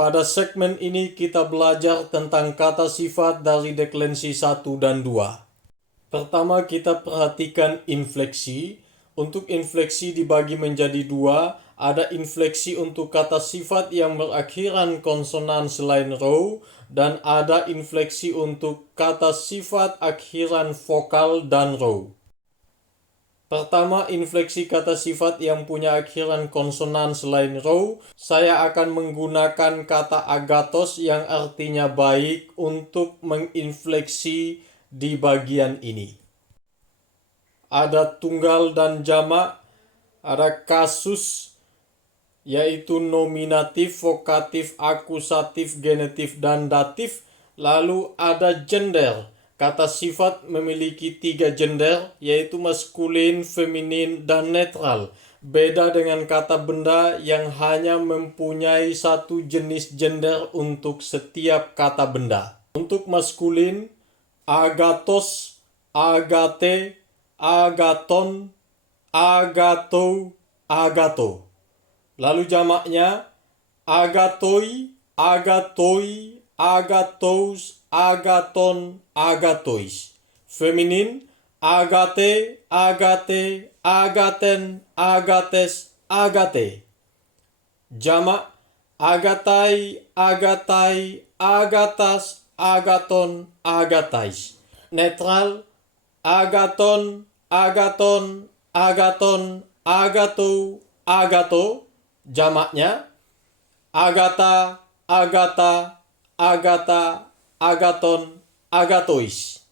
Pada segmen ini kita belajar tentang kata sifat dari deklensi 1 dan 2. Pertama kita perhatikan infleksi. Untuk infleksi dibagi menjadi dua. Ada infleksi untuk kata sifat yang berakhiran konsonan selain row, dan ada infleksi untuk kata sifat akhiran vokal dan row. Pertama, infleksi kata sifat yang punya akhiran konsonan selain row. Saya akan menggunakan kata agathos yang artinya baik untuk menginfleksi di bagian ini. Ada tunggal dan jamak, ada kasus, yaitu nominatif, vokatif, akusatif, genetif, dan datif. Lalu ada gender. Kata sifat memiliki 3 gender, yaitu maskulin, feminin, dan netral. Beda dengan kata benda yang hanya mempunyai satu jenis gender untuk setiap kata benda. Untuk maskulin, agathos, agate, agathon, agatho, agatho. Lalu jamaknya agathoi, agathoi, agathos, agathon, agatois. Feminin agate, agate, agaten, agates, agate. Jamak agatai, agatai, agatas, agaton, agatais. Netral agaton, agaton, agaton, agato, agato. Jamaknya agata, agata, agata, agaton, agatois.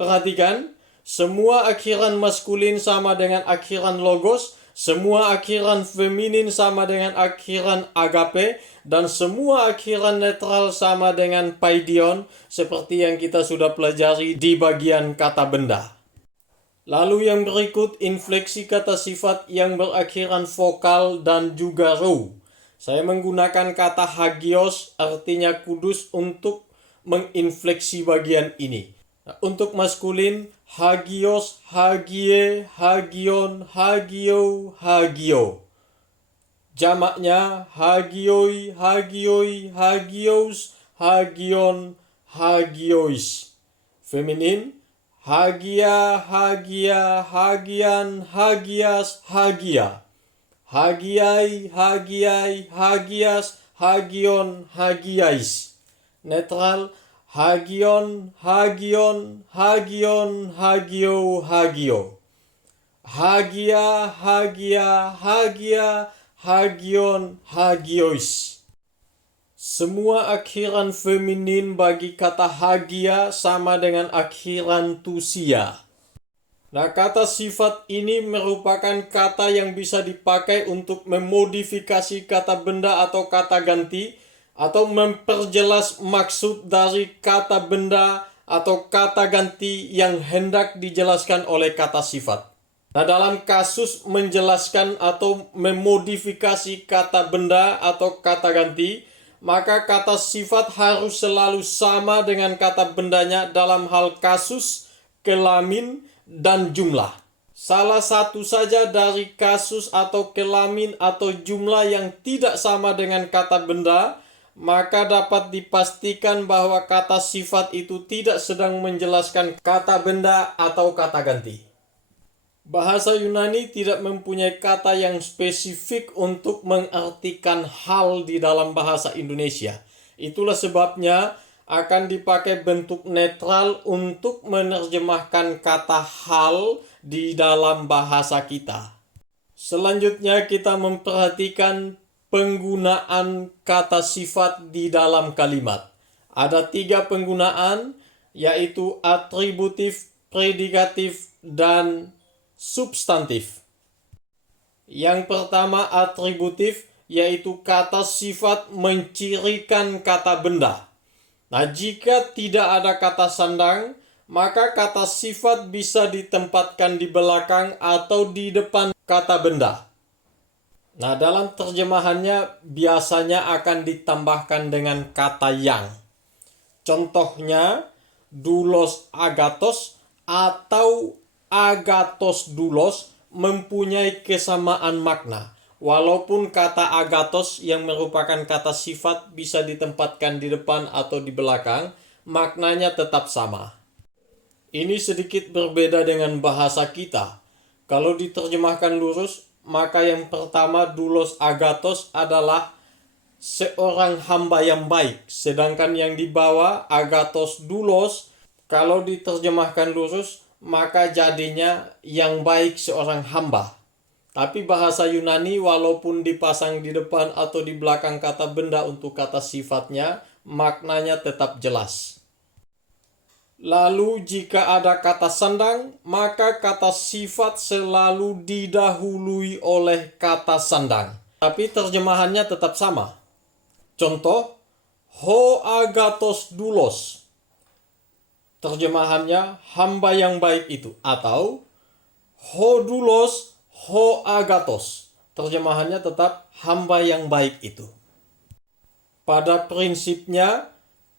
Perhatikan, semua akhiran maskulin sama dengan akhiran logos, semua akhiran feminin sama dengan akhiran agape, dan semua akhiran netral sama dengan paidion, seperti yang kita sudah pelajari di bagian kata benda. Lalu yang berikut infleksi kata sifat yang berakhiran vokal dan juga row. Saya menggunakan kata hagios, artinya kudus, untuk menginfleksi bagian ini. Nah, untuk maskulin, hagios, hagie, hagion, hagio, hagio. Jamaknya hagioi, hagioi, hagios, hagion, hagiois. Feminin hagia, hagia, hagian, hagias, hagia. Hagiai, hagiai, hagias, hagion, hagiais. Netral hagion, hagion, hagion, hagio, hagio. Hagia, hagia, hagia, hagion, hagiois. Semua akhiran feminin bagi kata hagia sama dengan akhiran tusia. Nah, kata sifat ini merupakan kata yang bisa dipakai untuk memodifikasi kata benda atau kata ganti, atau memperjelas maksud dari kata benda atau kata ganti yang hendak dijelaskan oleh kata sifat. Nah, dalam kasus menjelaskan atau memodifikasi kata benda atau kata ganti, maka kata sifat harus selalu sama dengan kata bendanya dalam hal kasus, kelamin, dan jumlah. Salah satu saja dari kasus atau kelamin atau jumlah yang tidak sama dengan kata benda, maka dapat dipastikan bahwa kata sifat itu tidak sedang menjelaskan kata benda atau kata ganti. Bahasa Yunani tidak mempunyai kata yang spesifik untuk mengartikan hal di dalam bahasa Indonesia. Itulah sebabnya akan dipakai bentuk netral untuk menerjemahkan kata hal di dalam bahasa kita. Selanjutnya kita memperhatikan penggunaan kata sifat di dalam kalimat. Ada 3 penggunaan, yaitu atributif, predikatif, dan substantif. Yang pertama atributif, yaitu kata sifat mencirikan kata benda. Nah, jika tidak ada kata sandang, maka kata sifat bisa ditempatkan di belakang atau di depan kata benda. Nah, dalam terjemahannya biasanya akan ditambahkan dengan kata yang. Contohnya, doulos agathos atau agathos doulos mempunyai kesamaan makna. walaupun kata agathos yang merupakan kata sifat bisa ditempatkan di depan atau di belakang, maknanya tetap sama. Ini sedikit berbeda dengan bahasa kita. Kalau diterjemahkan lurus, maka yang pertama doulos agathos adalah seorang hamba yang baik, sedangkan yang di bawah agathos doulos, kalau diterjemahkan lurus, maka jadinya yang baik seorang hamba. Tapi bahasa Yunani walaupun dipasang di depan atau di belakang kata benda untuk kata sifatnya, maknanya tetap jelas. Lalu jika ada kata sandang, maka kata sifat selalu didahului oleh kata sandang. Tapi terjemahannya tetap sama. Contoh, ho agathos doulos. Terjemahannya hamba yang baik itu, atau ho doulos ho agathos. Terjemahannya tetap hamba yang baik itu. Pada prinsipnya,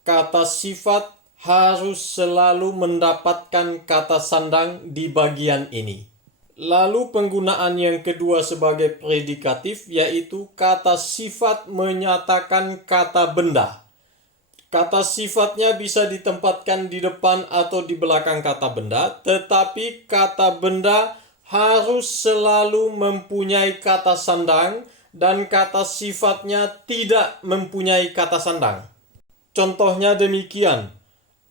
kata sifat harus selalu mendapatkan kata sandang di bagian ini. Lalu penggunaan yang kedua sebagai predikatif, yaitu kata sifat menyatakan kata benda. Kata sifatnya bisa ditempatkan di depan atau di belakang kata benda, tetapi kata benda harus selalu mempunyai kata sandang dan kata sifatnya tidak mempunyai kata sandang. Contohnya demikian,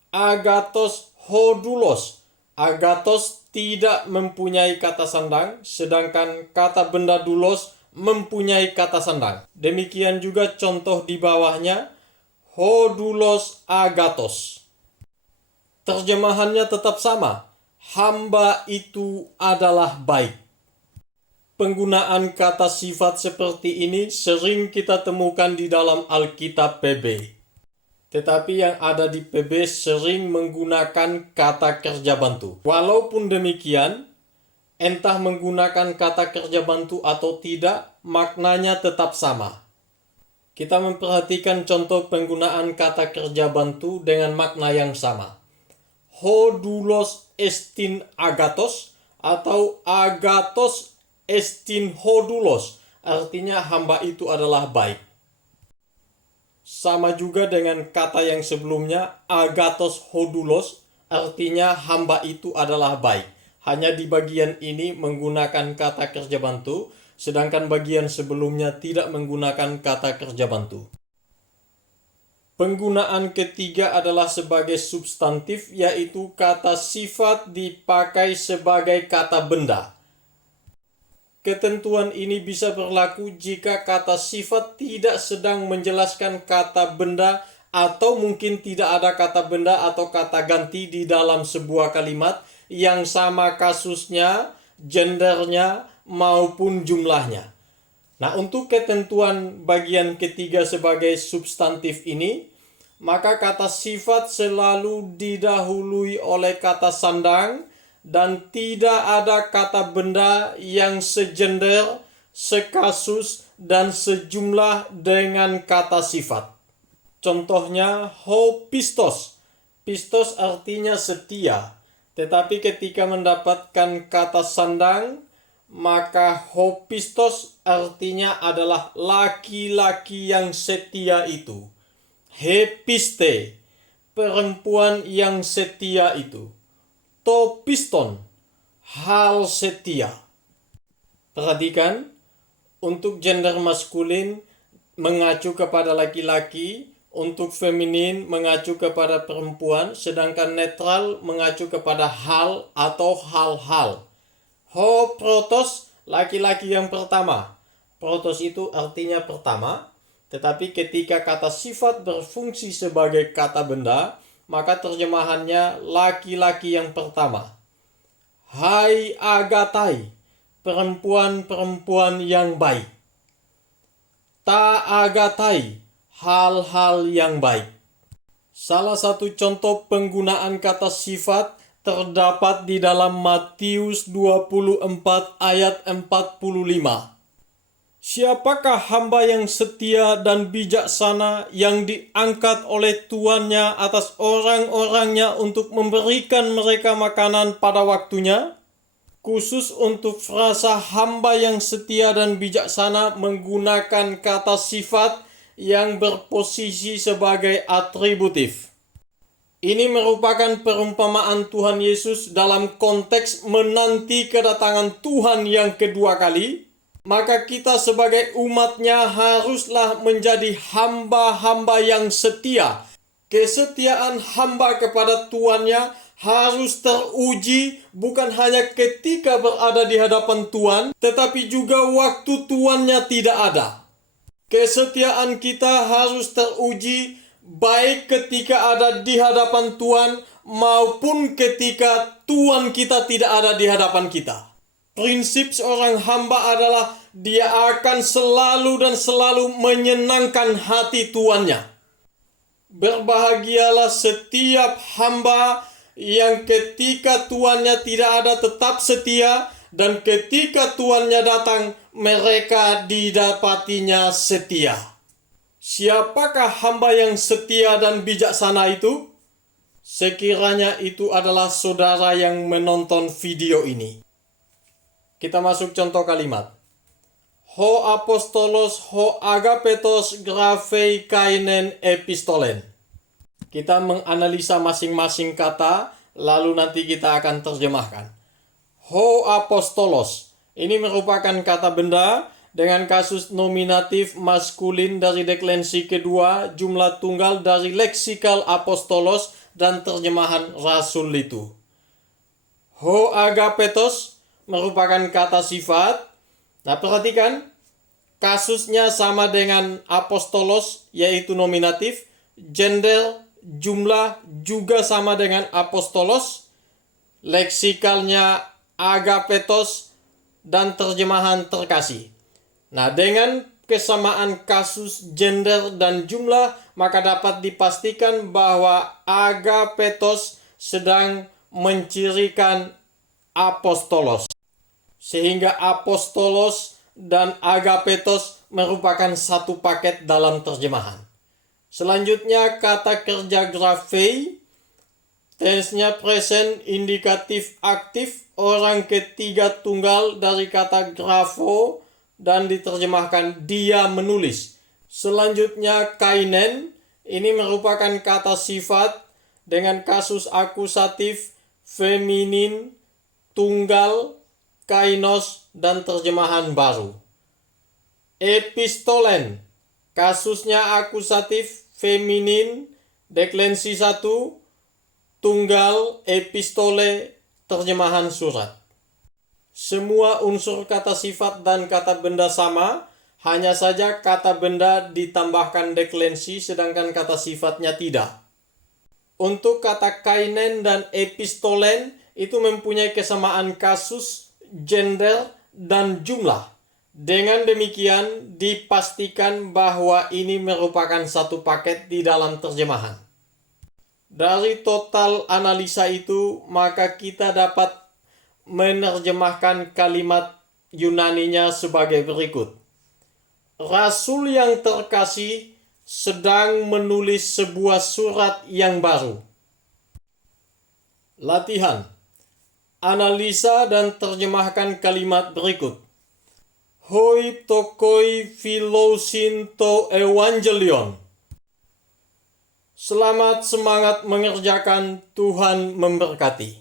agathos ho doulos. Agathos tidak mempunyai kata sandang, sedangkan kata benda doulos mempunyai kata sandang. Demikian juga contoh di bawahnya, ho doulos agathos. Terjemahannya tetap sama. Hamba itu adalah baik. Penggunaan kata sifat seperti ini sering kita temukan di dalam Alkitab PB. Tetapi yang ada di PB sering menggunakan kata kerja bantu. Walaupun demikian, entah menggunakan kata kerja bantu atau tidak, maknanya tetap sama. Kita memperhatikan contoh penggunaan kata kerja bantu dengan makna yang sama. Ho doulos estin agathos atau agathos estin ho doulos, artinya hamba itu adalah baik. Sama juga dengan kata yang sebelumnya, agathos ho doulos, artinya hamba itu adalah baik. Hanya di bagian ini menggunakan kata kerja bantu, sedangkan bagian sebelumnya tidak menggunakan kata kerja bantu. Penggunaan ketiga adalah sebagai substantif, yaitu kata sifat dipakai sebagai kata benda. Ketentuan ini bisa berlaku jika kata sifat tidak sedang menjelaskan kata benda, atau mungkin tidak ada kata benda atau kata ganti di dalam sebuah kalimat yang sama kasusnya, gendernya, maupun jumlahnya. Nah, untuk ketentuan bagian ketiga sebagai substantif ini, maka kata sifat selalu didahului oleh kata sandang dan tidak ada kata benda yang segender, sekasus, dan sejumlah dengan kata sifat. Contohnya ho pistos. Pistos artinya setia, tetapi ketika mendapatkan kata sandang, maka ho pistos artinya adalah laki-laki yang setia itu. Hepiste, perempuan yang setia itu. To piston, hal setia. Perhatikan, untuk gender maskulin mengacu kepada laki-laki, untuk feminin mengacu kepada perempuan, sedangkan netral mengacu kepada hal atau hal-hal. Ho protos, laki-laki yang pertama. Protos itu artinya pertama, tetapi ketika kata sifat berfungsi sebagai kata benda, maka terjemahannya laki-laki yang pertama. Hai agatai, perempuan-perempuan yang baik. Ta agatai, hal-hal yang baik. Salah satu contoh penggunaan kata sifat terdapat di dalam Matius 24 ayat 45. Siapakah hamba yang setia dan bijaksana yang diangkat oleh tuannya atas orang-orangnya untuk memberikan mereka makanan pada waktunya? Khusus untuk frasa hamba yang setia dan bijaksana menggunakan kata sifat yang berposisi sebagai atributif. Ini merupakan perumpamaan Tuhan Yesus dalam konteks menanti kedatangan Tuhan yang kedua kali. Maka kita sebagai umatnya haruslah menjadi hamba-hamba yang setia. Kesetiaan hamba kepada tuannya harus teruji bukan hanya ketika berada di hadapan Tuhan, tetapi juga waktu tuannya tidak ada. Kesetiaan kita harus teruji baik ketika ada di hadapan Tuhan maupun ketika Tuhan kita tidak ada di hadapan kita. Prinsip seorang hamba adalah dia akan selalu dan selalu menyenangkan hati tuannya. Berbahagialah setiap hamba yang ketika tuannya tidak ada tetap setia, dan ketika tuannya datang mereka didapatinya setia. Siapakah hamba yang setia dan bijaksana itu? Sekiranya itu adalah saudara yang menonton video ini. Kita masuk contoh kalimat. Ho apostolos, ho agapetos, grafei kainen epistolen. Kita menganalisa masing-masing kata, lalu nanti kita akan terjemahkan. Ho apostolos, ini merupakan kata benda dengan kasus nominatif maskulin dari deklensi kedua, jumlah tunggal dari leksikal apostolos dan terjemahan rasul itu. Ho agapetos merupakan kata sifat. Nah, perhatikan, kasusnya sama dengan apostolos, yaitu nominatif. Gender, jumlah juga sama dengan apostolos. Leksikalnya agapetos dan terjemahan terkasih. Nah, dengan kesamaan kasus gender dan jumlah, maka dapat dipastikan bahwa agapetos sedang mencirikan apostolos. Sehingga apostolos dan agapetos merupakan satu paket dalam terjemahan. Selanjutnya kata kerja grafei, tense-nya present indikatif aktif, orang ketiga tunggal dari kata grafo, dan diterjemahkan dia menulis. Selanjutnya kainen, ini merupakan kata sifat dengan kasus akusatif feminin, tunggal, kainos, dan terjemahan baru. Epistolen, kasusnya akusatif feminin, deklensi 1, tunggal, epistole, terjemahan surat. Semua unsur kata sifat dan kata benda sama, hanya saja kata benda ditambahkan deklensi sedangkan kata sifatnya tidak. Untuk kata kainen dan epistolen itu mempunyai kesamaan kasus, gender, dan jumlah. Dengan demikian dipastikan bahwa ini merupakan satu paket di dalam terjemahan. Dari total analisa itu, maka kita dapat menerjemahkan kalimat Yunaninya sebagai berikut. Rasul yang terkasih sedang menulis sebuah surat yang baru. Latihan. Analisa dan terjemahkan kalimat berikut. Hoi tokoi filosin to evangelion. Selamat semangat mengerjakan, Tuhan memberkati.